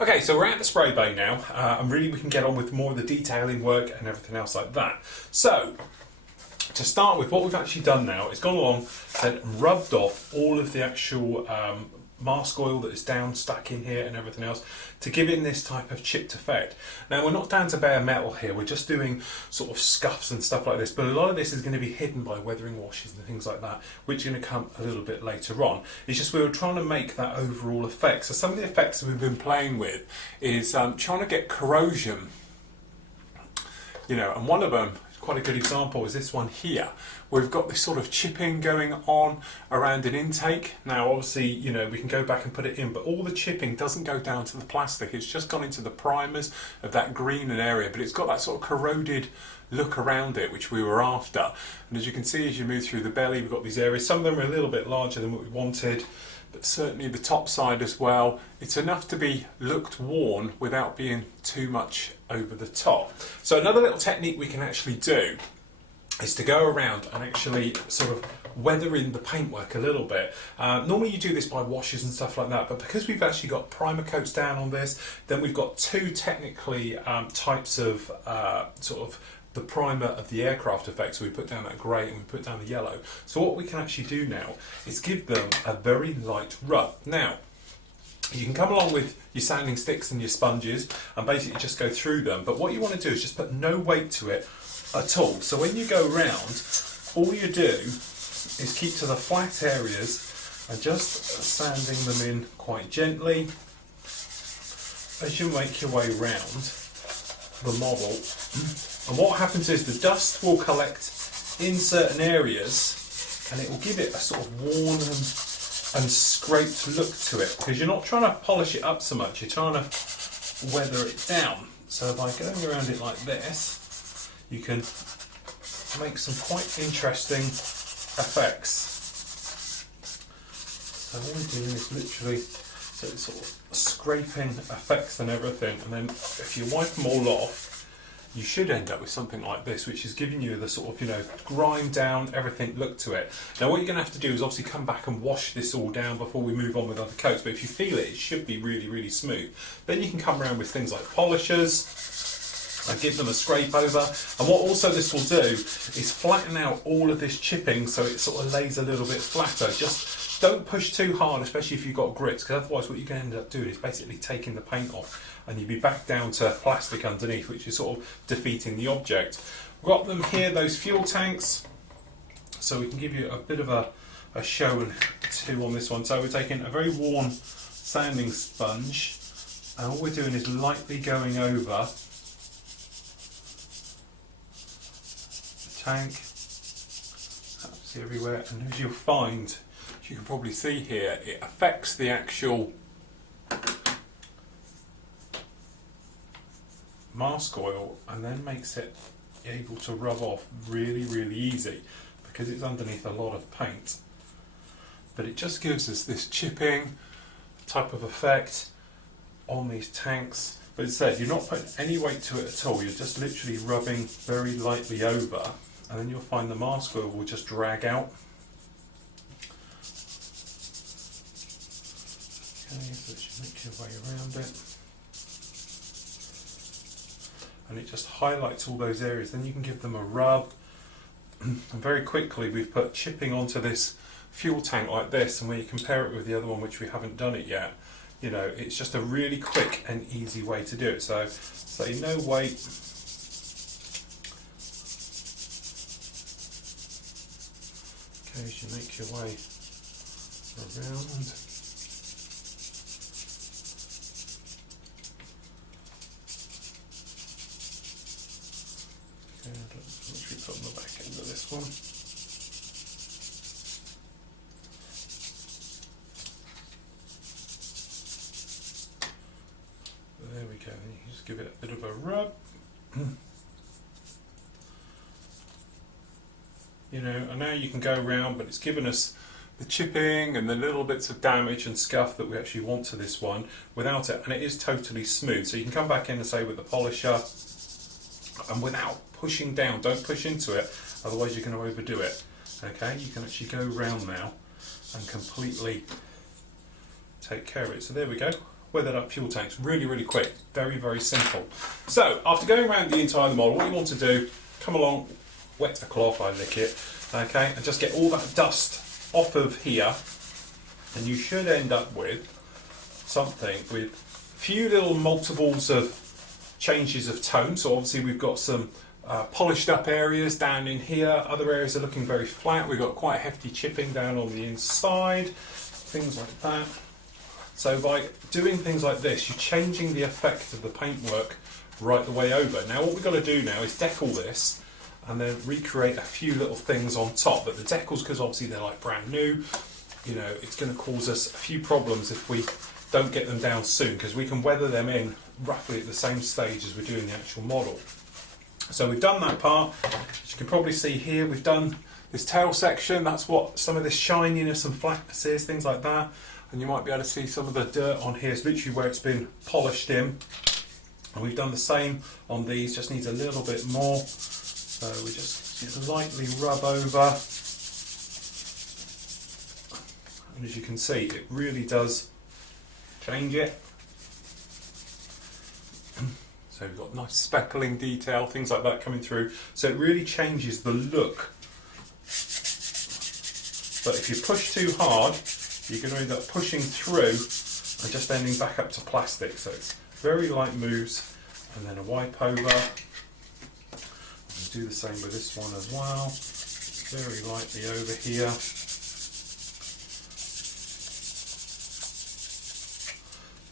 Okay, so we're at the spray bay now, and really we can get on with more of the detailing work and everything else like that. So, to start with, what we've actually done now is gone along and rubbed off all of the actual mask oil that is down, stuck in here and everything else to give it this type of chipped effect. Now we're not down to bare metal here, we're just doing sort of scuffs and stuff like this, but a lot of this is going to be hidden by weathering washes and things like that, which are going to come a little bit later on. It's just we were trying to make that overall effect. So some of the effects that we've been playing with is trying to get corrosion, you know, and one of them, quite a good example, is this one here. We've got this sort of chipping going on around an intake. Now obviously, you know, we can go back and put it in, but all the chipping doesn't go down to the plastic, it's just gone into the primers of that green area, but it's got that sort of corroded look around it, which we were after. And as you can see, as you move through the belly, we've got these areas. Some of them are a little bit larger than what we wanted, but certainly the top side as well. It's enough to be looked worn without being too much over the top. So another little technique we can actually do is to go around and actually sort of weather in the paintwork a little bit. Normally you do this by washes and stuff like that, but because we've actually got primer coats down on this, then we've got two technically types of sort of the primer of the aircraft effect. So we put down that grey and we put down the yellow. So what we can actually do now is give them a very light rub. Now, you can come along with your sanding sticks and your sponges and basically just go through them, but what you want to do is just put no weight to it at all. So when you go round, all you do is keep to the flat areas and just sanding them in quite gently as you make your way round the model. And what happens is the dust will collect in certain areas and it will give it a sort of worn and scraped look to it, because you're not trying to polish it up so much, you're trying to weather it down. So by going around it like this, you can make some quite interesting effects. So what we're doing is literally sort of scraping effects and everything, and then if you wipe them all off, you should end up with something like this, which is giving you the sort of, you know, grind down, everything look to it. Now what you're going to have to do is obviously come back and wash this all down before we move on with other coats, but if you feel it, it should be really, really smooth. Then you can come around with things like polishers and give them a scrape over. And what also this will do is flatten out all of this chipping so it sort of lays a little bit flatter. Just don't push too hard, especially if you've got grits, because otherwise what you're going to end up doing is basically taking the paint off and you'd be back down to plastic underneath, which is sort of defeating the object. We've got them here, those fuel tanks, so we can give you a bit of a show and two on this one. So we're taking a very worn sanding sponge and all we're doing is lightly going over the tank, absolutely everywhere, and as you'll find, as you can probably see here, it affects the actual mask oil and then makes it able to rub off really, really easy because it's underneath a lot of paint. But it just gives us this chipping type of effect on these tanks. But as I said, you're not putting any weight to it at all, you're just literally rubbing very lightly over, and then you'll find the mask oil will just drag out. Okay, so just make your way around it. And it just highlights all those areas. Then you can give them a rub. And very quickly we've put chipping onto this fuel tank like this, and when you compare it with the other one, which we haven't done it yet, you know, it's just a really quick and easy way to do it. So say no weight. Okay, as you make your way around. Which we put on the back end of this one. There we go, you can just give it a bit of a rub. You know, and now you can go around, but it's given us the chipping and the little bits of damage and scuff that we actually want to this one without it, and it is totally smooth. So you can come back in and say with the polisher, and without pushing down, don't push into it, otherwise you're going to overdo it. Okay, you can actually go round now and completely take care of it. So there we go. Weathered up fuel tanks, really, really quick, very, very simple. So after going around the entire model, what you want to do, come along, wet a cloth, I lick it, okay, and just get all that dust off of here, and you should end up with something with a few little multiples of changes of tone. So obviously we've got some polished up areas down in here, other areas are looking very flat, we've got quite a hefty chipping down on the inside, things like that. So by doing things like this, you're changing the effect of the paintwork right the way over. Now what we've got to do now is decal this and then recreate a few little things on top. But the decals, because obviously they're like brand new, you know, it's going to cause us a few problems if we don't get them down soon, because we can weather them in roughly at the same stage as we're doing the actual model. So we've done that part. As you can probably see here, we've done this tail section. That's what some of this shininess and flatness is, things like that. And you might be able to see some of the dirt on here. It's literally where it's been polished in. And we've done the same on these, just needs a little bit more. So we just lightly rub over. And as you can see, it really does change it. So we've got nice speckling detail, things like that coming through. So it really changes the look. But if you push too hard, you're going to end up pushing through and just ending back up to plastic. So it's very light moves, and then a wipe over. And do the same with this one as well. Very lightly over here.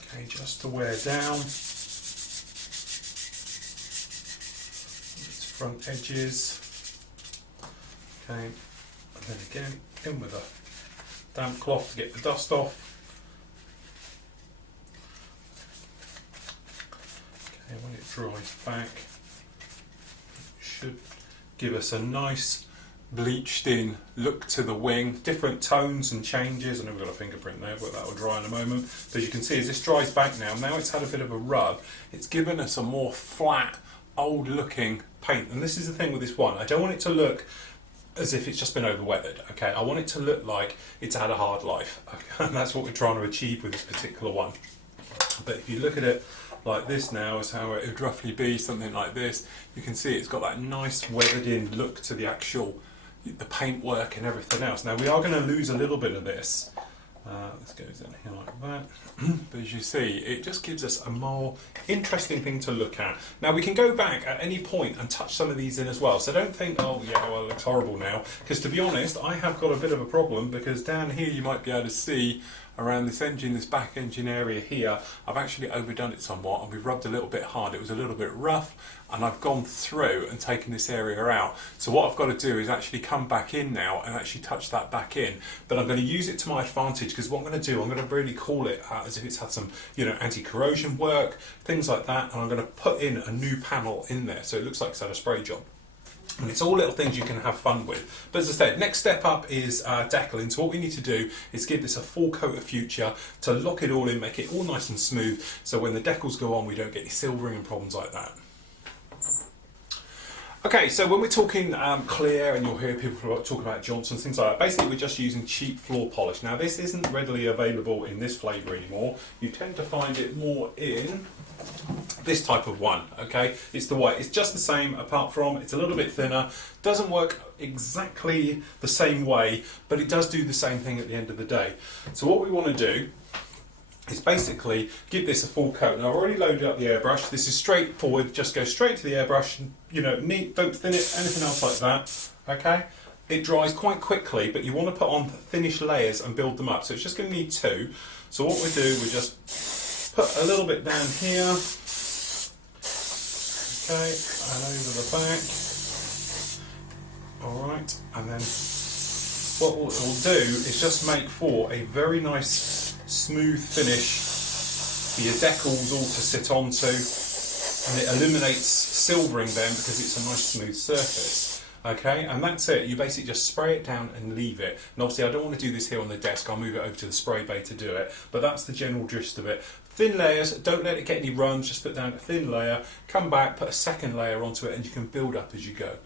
Okay, just to wear down. Its front edges. Okay, and then again in with a damp cloth to get the dust off. Okay, when it dries back, it should give us a nice bleached in look to the wing, different tones and changes. I know we've got a fingerprint there, but that will dry in a moment. But as you can see, as this dries back now it's had a bit of a rub, it's given us a more flat, old looking paint. And this is the thing with this one, I don't want it to look as if it's just been over weathered, okay? I want it to look like it's had a hard life, okay? And that's what we're trying to achieve with this particular one. But if you look at it like this now, is how it would roughly be, something like this. You can see it's got that nice weathered in look to the actual, the paintwork and everything else. Now we are going to lose a little bit of this. This goes in here like that. But as you see, it just gives us a more interesting thing to look at. Now we can go back at any point and touch some of these in as well. So don't think, oh yeah, well it looks horrible now. Because to be honest, I have got a bit of a problem, because down here you might be able to see around this engine, this back engine area here, I've actually overdone it somewhat and we've rubbed a little bit hard. It was a little bit rough and I've gone through and taken this area out. So what I've got to do is actually come back in now and actually touch that back in. But I'm going to use it to my advantage, because what I'm going to do, I'm going to really call it as if it's had some, you know, anti-corrosion work, things like that, and I'm going to put in a new panel in there so it looks like it's had a spray job. And it's all little things you can have fun with. But as I said, next step up is decaling. So what we need to do is give this a full coat of future to lock it all in, make it all nice and smooth, so when the decals go on we don't get any silvering and problems like that. Okay, so when we're talking clear, and you'll hear people talk about Johnson's, things like that, basically we're just using cheap floor polish. Now this isn't readily available in this flavour anymore. You tend to find it more in this type of one, okay? It's the white. It's just the same, apart from it's a little bit thinner. Doesn't work exactly the same way, but it does do the same thing at the end of the day. So what we want to do is basically give this a full coat. Now I've already loaded up the airbrush. This is straightforward, just go straight to the airbrush, and, you know, neat, don't thin it, anything else like that, okay? It dries quite quickly, but you want to put on finished layers and build them up. So it's just going to need two. So what we do, we just put a little bit down here, okay, and over the back. Alright, and then what it will do is just make for a very nice smooth finish for your decals all to sit onto, and it eliminates silvering then because it's a nice smooth surface. Okay, and that's it. You basically just spray it down and leave it. And obviously I don't want to do this here on the desk, I'll move it over to the spray bay to do it, but that's the general gist of it. Thin layers, don't let it get any runs, just put down a thin layer, come back, put a second layer onto it, and you can build up as you go.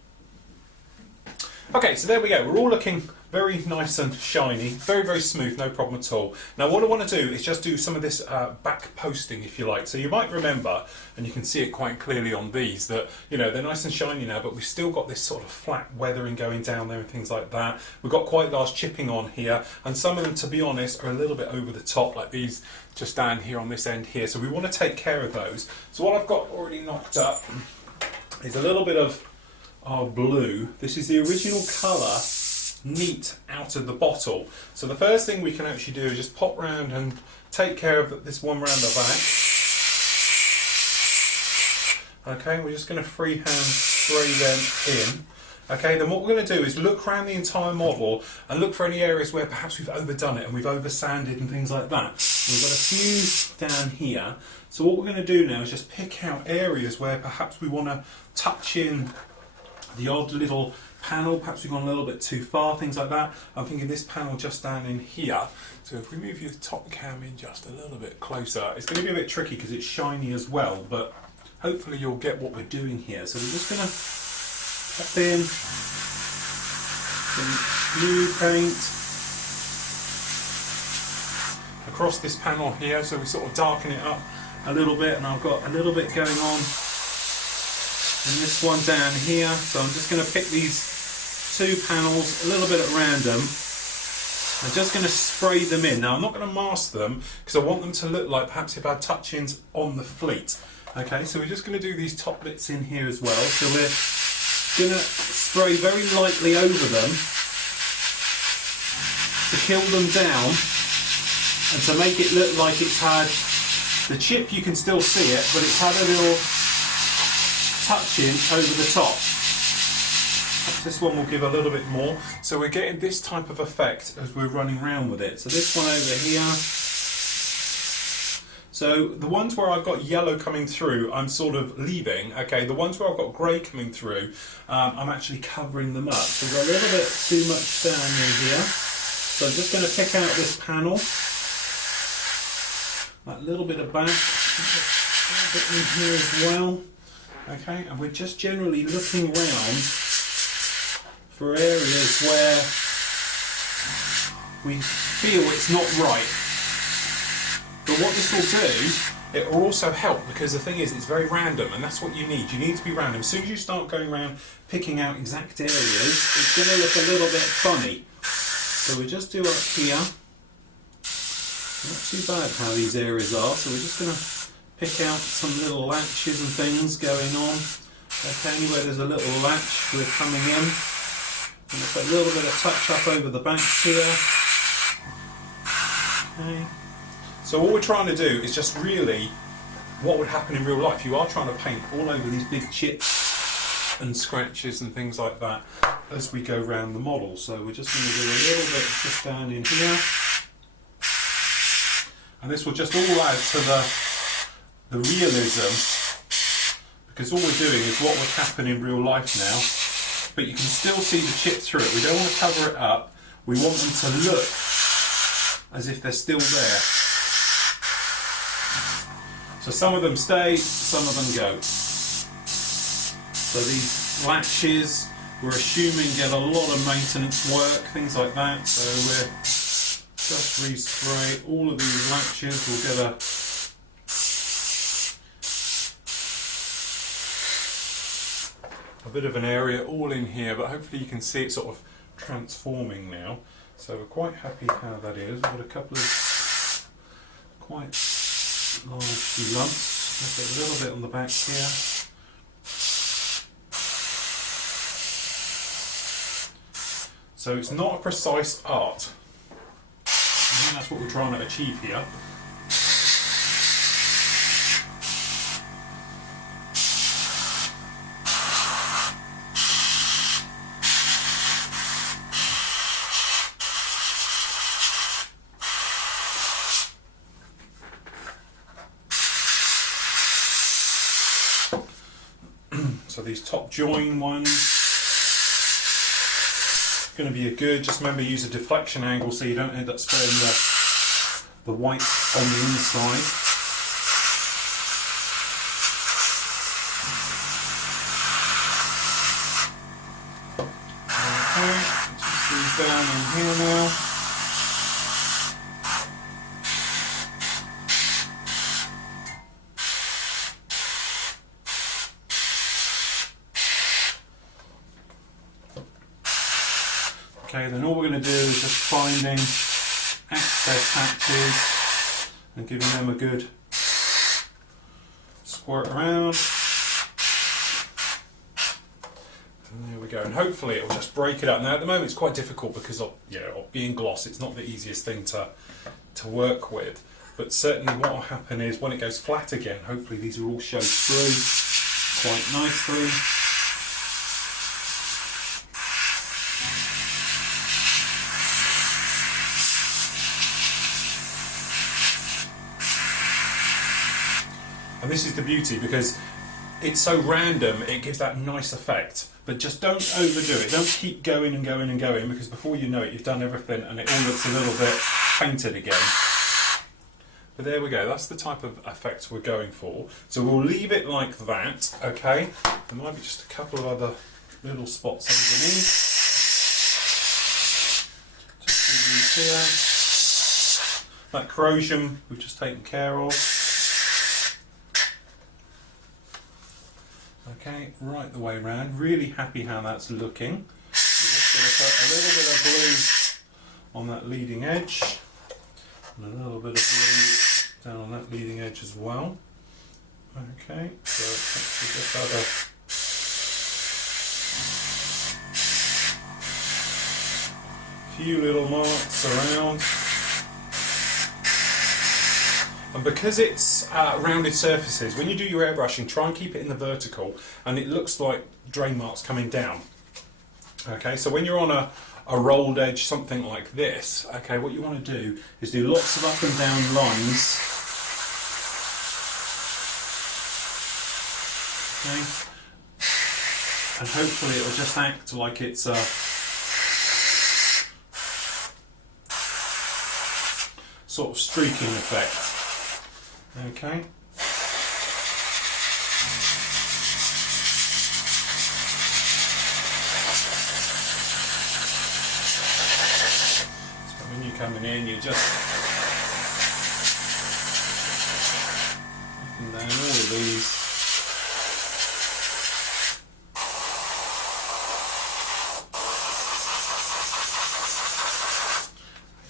Okay, so there we go. We're all looking very nice and shiny, very, very smooth, no problem at all. Now what I want to do is just do some of this back posting, if you like. So you might remember, and you can see it quite clearly on these, that, you know, they're nice and shiny now, but we've still got this sort of flat weathering going down there and things like that. We've got quite large chipping on here, and some of them, to be honest, are a little bit over the top, like these just down here on this end here. So we want to take care of those. So what I've got already knocked up is a little bit of our blue. This is the original colour, neat out of the bottle. So the first thing we can actually do is just pop round and take care of this one round the back. Okay, we're just going to freehand spray them in. Okay, then what we're going to do is look around the entire model and look for any areas where perhaps we've overdone it and we've over sanded and things like that. And we've got a few down here. So what we're going to do now is just pick out areas where perhaps we want to touch in the odd little panel, perhaps we've gone a little bit too far, things like that. I'm thinking this panel just down in here. So if we move your top cam in just a little bit closer, it's going to be a bit tricky because it's shiny as well, but hopefully you'll get what we're doing here. So we're just going to pop in some blue paint across this panel here, so we sort of darken it up a little bit, and I've got a little bit going on and this one down here. So I'm just going to pick these two panels a little bit at random. I'm just going to spray them in. Now I'm not going to mask them because I want them to look like perhaps if I had touch-ins on the fleet. Okay, so we're just going to do these top bits in here as well. So we're going to spray very lightly over them to kill them down and to make it look like it's had the chip. You can still see it, but it's had a little touch-in over the top. Perhaps this one will give a little bit more. So we're getting this type of effect as we're running around with it. So this one over here. So the ones where I've got yellow coming through, I'm sort of leaving. Okay, the ones where I've got grey coming through, I'm actually covering them up. So we've got a little bit too much down in here. So I'm just going to pick out this panel. That little bit of back, a little bit in here as well. Okay, and we're just generally looking around for areas where we feel it's not right. But what this will do, it will also help, because the thing is, it's very random, and that's what you need. You need to be random. As soon as you start going around picking out exact areas, it's going to look a little bit funny. So we just do up here. Not too bad how these areas are, so we're just going to pick out some little latches and things going on. Okay, anywhere there's a little latch, we're coming in. And put a little bit of touch up over the back here. Okay. So what we're trying to do is just really what would happen in real life. You are trying to paint all over these big chips and scratches and things like that as we go around the model. So we're just going to do a little bit just down in here. And this will just all add to the realism, because all we're doing is what would happen in real life now, but you can still see the chip through it. We don't want to cover it up, we want them to look as if they're still there. So some of them stay, some of them go. So these latches, we're assuming get a lot of maintenance work, things like that, so we're just respray all of these latches. We'll get a bit of an area all in here, but hopefully you can see it sort of transforming now. So we're quite happy how that is. We've got a couple of quite large lumps. Just a little bit on the back here. So it's not a precise art. I think that's what we're trying to achieve here. So these top join ones, going to be a good, just remember use a deflection angle so you don't end up spraying the white on the inside. Okay. down in here now. Okay, then all we're going to do is just finding access hatches and giving them a good squirt around. And there we go, and hopefully it will just break it up. Now at the moment it's quite difficult because of, of being gloss, it's not the easiest thing to work with. But certainly what will happen is when it goes flat again, hopefully these will all show through quite nicely. And this is the beauty, because it's so random, it gives that nice effect. But just don't overdo it. Don't keep going and going and going, because before you know it, you've done everything and it all looks a little bit painted again. But there we go. That's the type of effect we're going for. So we'll leave it like that, okay? There might be just a couple of other little spots underneath. Just these here. That corrosion we've just taken care of. Okay, right the way around. Really happy how that's looking. We're just going to put a little bit of blue on that leading edge, and a little bit of blue down on that leading edge as well. Okay, so let's just add a few little marks around. And because it's rounded surfaces, when you do your airbrushing, try and keep it in the vertical, and it looks like drain marks coming down. Okay, so when you're on a rolled edge, something like this, okay, what you want to do is do lots of up and down lines. Okay, and hopefully it will just act like it's a sort of streaking effect. Okay. So when you're coming in, you just up and down all of these.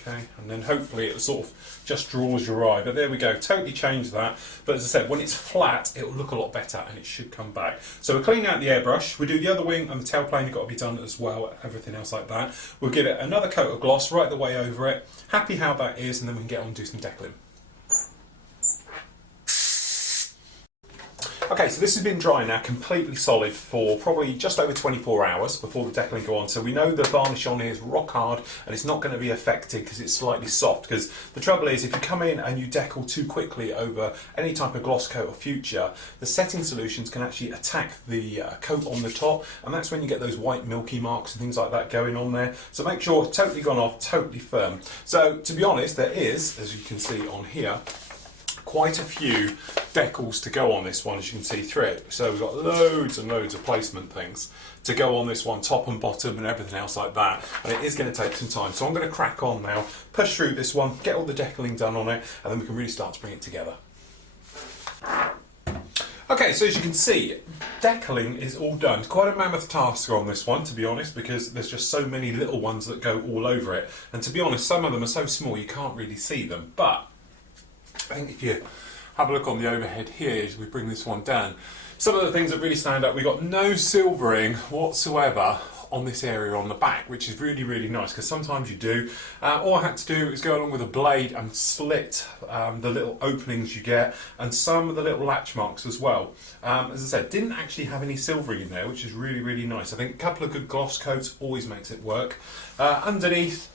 Okay, and then hopefully it sort of just draws your eye. But there we go, totally changed that. But as I said, when it's flat, it will look a lot better and it should come back. So we'll clean out the airbrush. We'll do the other wing and the tailplane have got to be done as well, everything else like that. We'll give it another coat of gloss right the way over it. Happy how that is, and then we can get on and do some decaling. Okay, so this has been drying now, completely solid, for probably just over 24 hours before the decaling go on. So we know the varnish on here is rock hard and it's not going to be affected because it's slightly soft. Because the trouble is, if you come in and you decal too quickly over any type of gloss coat or future, the setting solutions can actually attack the coat on the top, and that's when you get those white milky marks and things like that going on there. So make sure it's totally gone off, totally firm. So to be honest, there is, as you can see on here, quite a few decals to go on this one, as you can see through it. So we've got loads and loads of placement things to go on this one, top and bottom and everything else like that, and it is going to take some time. So I'm going to crack on now, push through this one, get all the decaling done on it, and then we can really start to bring it together. Okay, so as you can see, decaling is all done. It's quite a mammoth task on this one, to be honest, because there's just so many little ones that go all over it, and to be honest, some of them are so small you can't really see them. But I think if you have a look on the overhead here as we bring this one down, some of the things that really stand out, we've got no silvering whatsoever on this area on the back, which is really, really nice, because sometimes you do. All I had to do is go along with a blade and slit the little openings you get, and some of the little latch marks as well. As I said, didn't actually have any silvering in there, which is really, really nice. I think a couple of good gloss coats always makes it work. Underneath,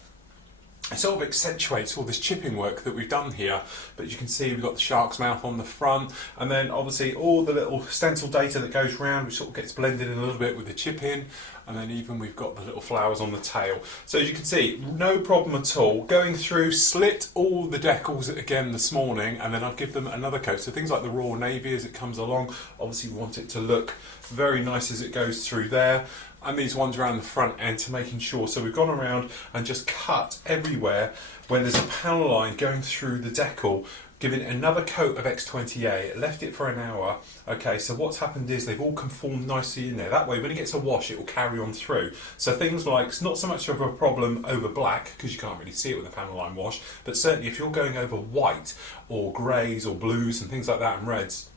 it sort of accentuates all this chipping work that we've done here, but you can see we've got the shark's mouth on the front, and then obviously all the little stencil data that goes round, which sort of gets blended in a little bit with the chipping, and then even we've got the little flowers on the tail. So as you can see, no problem at all. Going through, slit all the decals again this morning, and then I'll give them another coat. So things like the Royal Navy as it comes along, obviously we want it to look very nice as it goes through there. and these ones around the front end to making sure. So we've gone around and just cut everywhere where there's a panel line going through the decal, given it another coat of X28, left it for an hour. Okay, so what's happened is they've all conformed nicely in there. That way, when it gets a wash, it will carry on through. So things like, it's not so much of a problem over black, because you can't really see it with a panel line wash, but certainly if you're going over white or greys or blues and things like that and reds,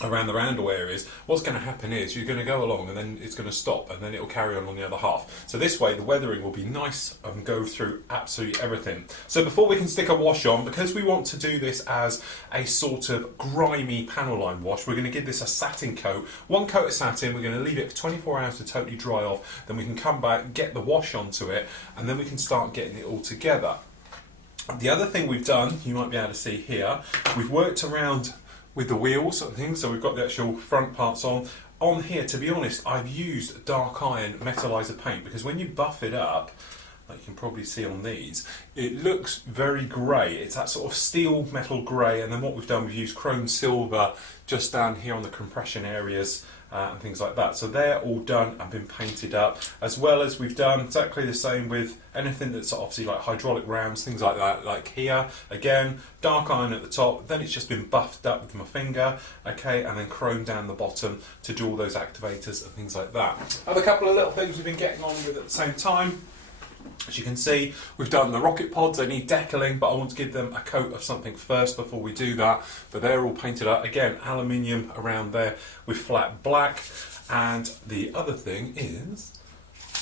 around the roundel areas, what's going to happen is you're going to go along and then it's going to stop and then it will carry on the other half. So this way the weathering will be nice and go through absolutely everything. So before we can stick a wash on, because we want to do this as a sort of grimy panel line wash, we're going to give this a satin coat. One coat of satin, we're going to leave it for 24 hours to totally dry off, then we can come back, get the wash onto it, and then we can start getting it all together. The other thing we've done, you might be able to see here, we've worked around with the wheels and things, so we've got the actual front parts on. On here, to be honest, I've used dark iron metallizer paint because when you buff it up, like you can probably see on these, it looks very grey. It's that sort of steel metal grey, and then what we've done, we've used chrome silver just down here on the compression areas and things like that. So they're all done and been painted up, as well as we've done exactly the same with anything that's obviously like hydraulic rams, things like that. Like here, again, dark iron at the top, then it's just been buffed up with my finger, okay, and then chrome down the bottom to do all those activators and things like that. Other couple of little things we've been getting on with at the same time. As you can see, we've done the rocket pods. They need decaling, but I want to give them a coat of something first before we do that. But they're all painted up. Again, aluminium around there with flat black. And the other thing is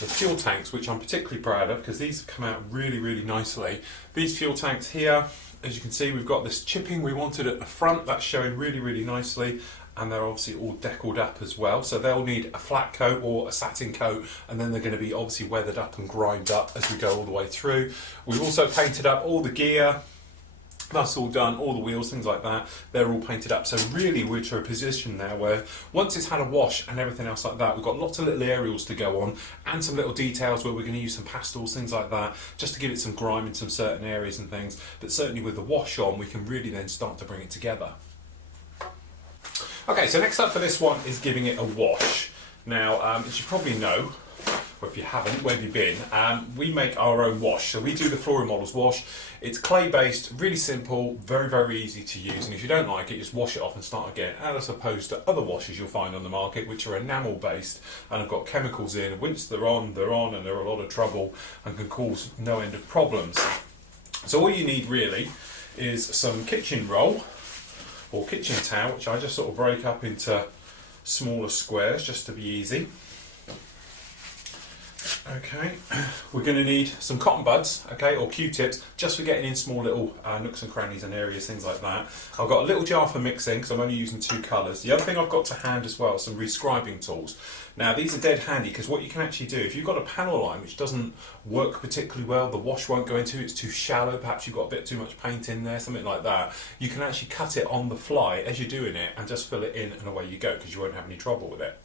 the fuel tanks, which I'm particularly proud of because these have come out really, really nicely. These fuel tanks here, as you can see, we've got this chipping we wanted at the front. That's showing really, really nicely. And they're obviously all deckled up as well, so they'll need a flat coat or a satin coat, and then they're going to be obviously weathered up and grimed up as we go all the way through. We've also painted up all the gear. That's all done, all the wheels, things like that, they're all painted up. So really we're to a position now where once it's had a wash and everything else like that, we've got lots of little aerials to go on and some little details where we're going to use some pastels, things like that, just to give it some grime in some certain areas and things. But certainly with the wash on, we can really then start to bring it together. Okay, so next up for this one is giving it a wash. Now, as you probably know, or if you haven't, where have you been? We make our own wash. So we do the Flooring Models wash. It's clay-based, really simple, very, very easy to use. And if you don't like it, just wash it off and start again, as opposed to other washes you'll find on the market, which are enamel-based and have got chemicals in. Once they're on, and they're a lot of trouble and can cause no end of problems. So all you need really is some kitchen roll, or kitchen towel, which I just sort of break up into smaller squares just to be easy. Okay, we're going to need some cotton buds, okay, or Q-tips, just for getting in small little nooks and crannies and areas, things like that. I've got a little jar for mixing because I'm only using 2 colours. The other thing I've got to hand as well are some rescribing tools. Now these are dead handy because what you can actually do, if you've got a panel line which doesn't work particularly well, the wash won't go into it, it's too shallow, perhaps you've got a bit too much paint in there, something like that, you can actually cut it on the fly as you're doing it and just fill it in and away you go because you won't have any trouble with it.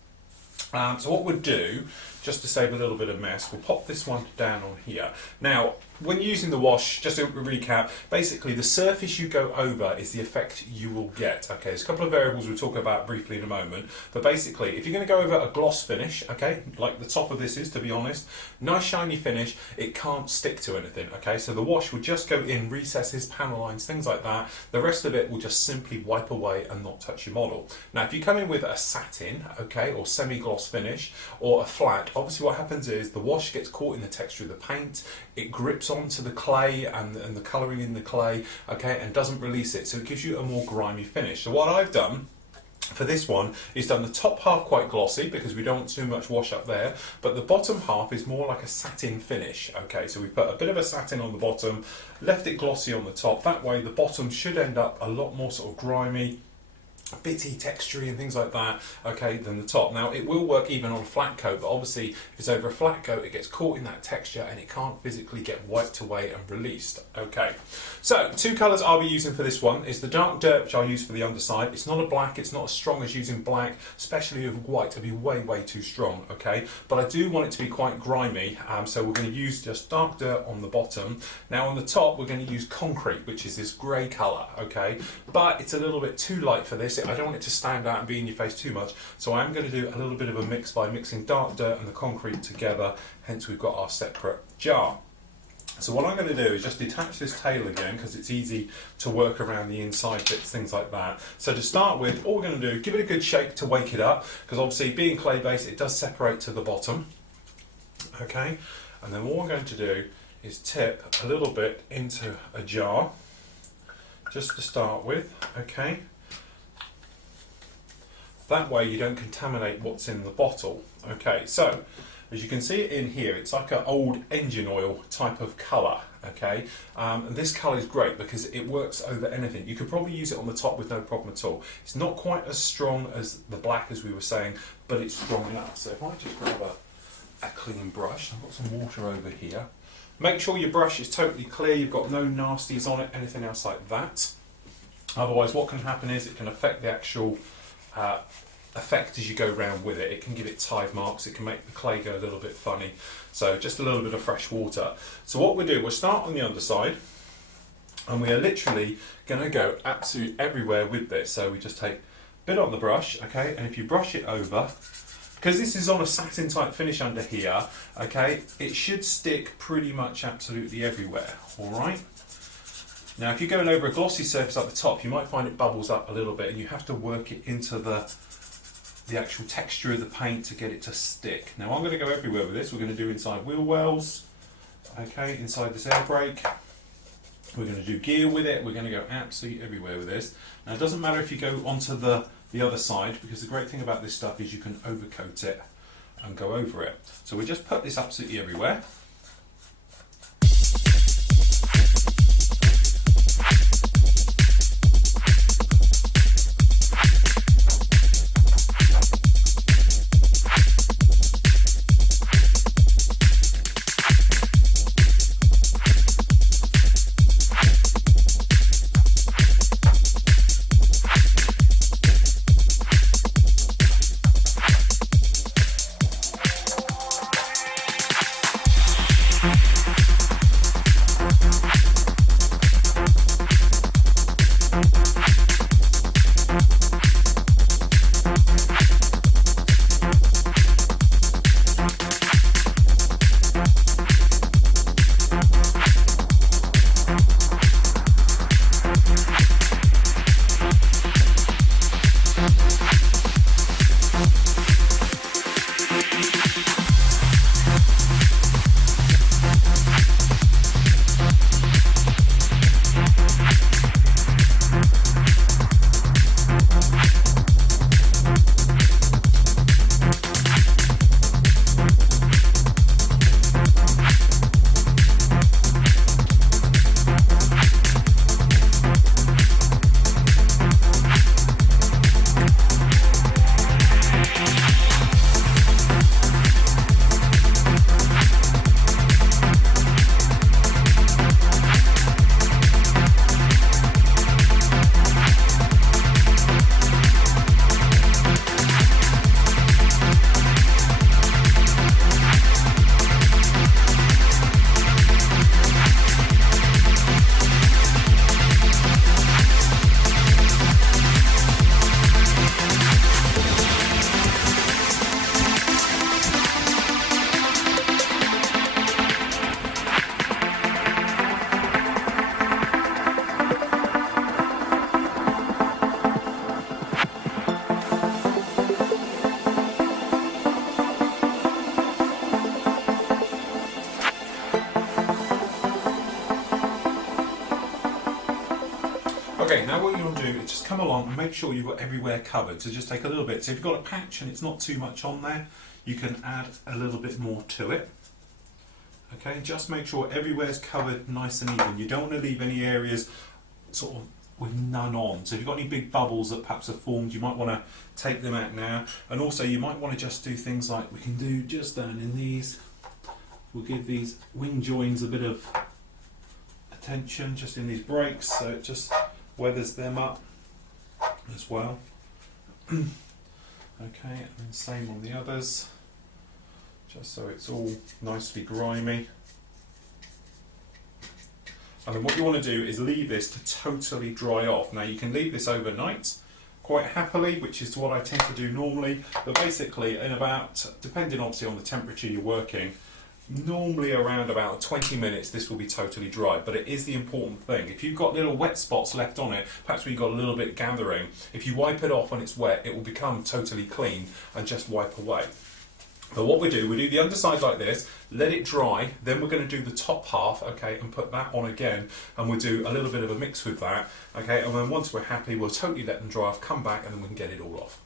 So what we'll do, just to save a little bit of mess, we'll pop this one down on here. Now, when using the wash, just to recap, basically the surface you go over is the effect you will get. Okay, there's a couple of variables we'll talk about briefly in a moment, but basically, if you're going to go over a gloss finish, okay, like the top of this is, to be honest, nice shiny finish, it can't stick to anything, okay, so the wash will just go in recesses, panel lines, things like that. The rest of it will just simply wipe away and not touch your model. Now, if you come in with a satin, okay, or semi-gloss finish, or a flat, obviously what happens is the wash gets caught in the texture of the paint, it grips onto the clay and the colouring in the clay, okay, and doesn't release it, so it gives you a more grimy finish. So what I've done for this one is done the top half quite glossy because we don't want too much wash up there, but the bottom half is more like a satin finish, okay, so we put a bit of a satin on the bottom, left it glossy on the top. That way the bottom should end up a lot more sort of grimy, bitty, textury and things like that, okay, than the top. Now it will work even on a flat coat, but obviously if it's over a flat coat it gets caught in that texture and it can't physically get wiped away and released. Okay, so 2 colours I'll be using for this one is the dark dirt, which I'll use for the underside. It's not a black, it's not as strong as using black, especially with white, it'll be way too strong, okay, but I do want it to be quite grimy, so we're going to use just dark dirt on the bottom. Now on the top we're going to use concrete, which is this grey colour, okay, but it's a little bit too light for this. it, I don't want it to stand out and be in your face too much, so I am going to do a little bit of a mix by mixing dark dirt and the concrete together, hence we've got our separate jar. So what I'm going to do is just detach this tail again, because it's easy to work around the inside bits, things like that. So to start with, all we're going to do, give it a good shake to wake it up, because obviously being clay based it does separate to the bottom. Okay, and then what we're going to do is tip a little bit into a jar, just to start with, okay? That way you don't contaminate what's in the bottle. Okay, so as you can see in here, it's like an old engine oil type of colour, okay? And this colour is great because it works over anything. You could probably use it on the top with no problem at all. It's not quite as strong as the black as we were saying, but it's strong enough. So if I just grab a clean brush, I've got some water over here. Make sure your brush is totally clear, you've got no nasties on it, anything else like that. Otherwise what can happen is it can affect the actual effect as you go round with it. It can give it tide marks, it can make the clay go a little bit funny. So just a little bit of fresh water. So what we'll do, we'll start on the underside, and we are literally going to go absolutely everywhere with this. So we just take a bit on the brush, okay, and if you brush it over, because this is on a satin type finish under here, okay, it should stick pretty much absolutely everywhere, alright? Now if you're going over a glossy surface at the top, you might find it bubbles up a little bit, and you have to work it into the actual texture of the paint to get it to stick. Now I'm going to go everywhere with this. We're going to do inside wheel wells, okay, inside this air brake. We're going to do gear with it. We're going to go absolutely everywhere with this. Now it doesn't matter if you go onto the other side, because the great thing about this stuff is you can overcoat it and go over it. So we just put this absolutely everywhere. Okay, now what you want to do is just come along and make sure you've got everywhere covered. So just take a little bit. So if you've got a patch and it's not too much on there, you can add a little bit more to it. Okay, just make sure everywhere's covered nice and even. You don't want to leave any areas sort of with none on. So if you've got any big bubbles that perhaps have formed, you might want to take them out now. And also you might want to just do things like we can do just down in these. We'll give these wing joins a bit of attention just in these brakes, so it just weathers them up as well. Okay, and then same on the others, just so it's all nicely grimy. And then what you want to do is leave this to totally dry off. Now you can leave this overnight quite happily, which is what I tend to do normally. But basically, in about, depending obviously on the temperature you're working, normally around about 20 minutes this will be totally dry. But it is the important thing. If you've got little wet spots left on it, perhaps where you've got a little bit gathering, if you wipe it off when it's wet, it will become totally clean and just wipe away. But what we do the underside like this, let it dry, then we're going to do the top half, okay, and put that on again, and we'll do a little bit of a mix with that, okay, and then once we're happy, we'll totally let them dry off, come back, and then we can get it all off.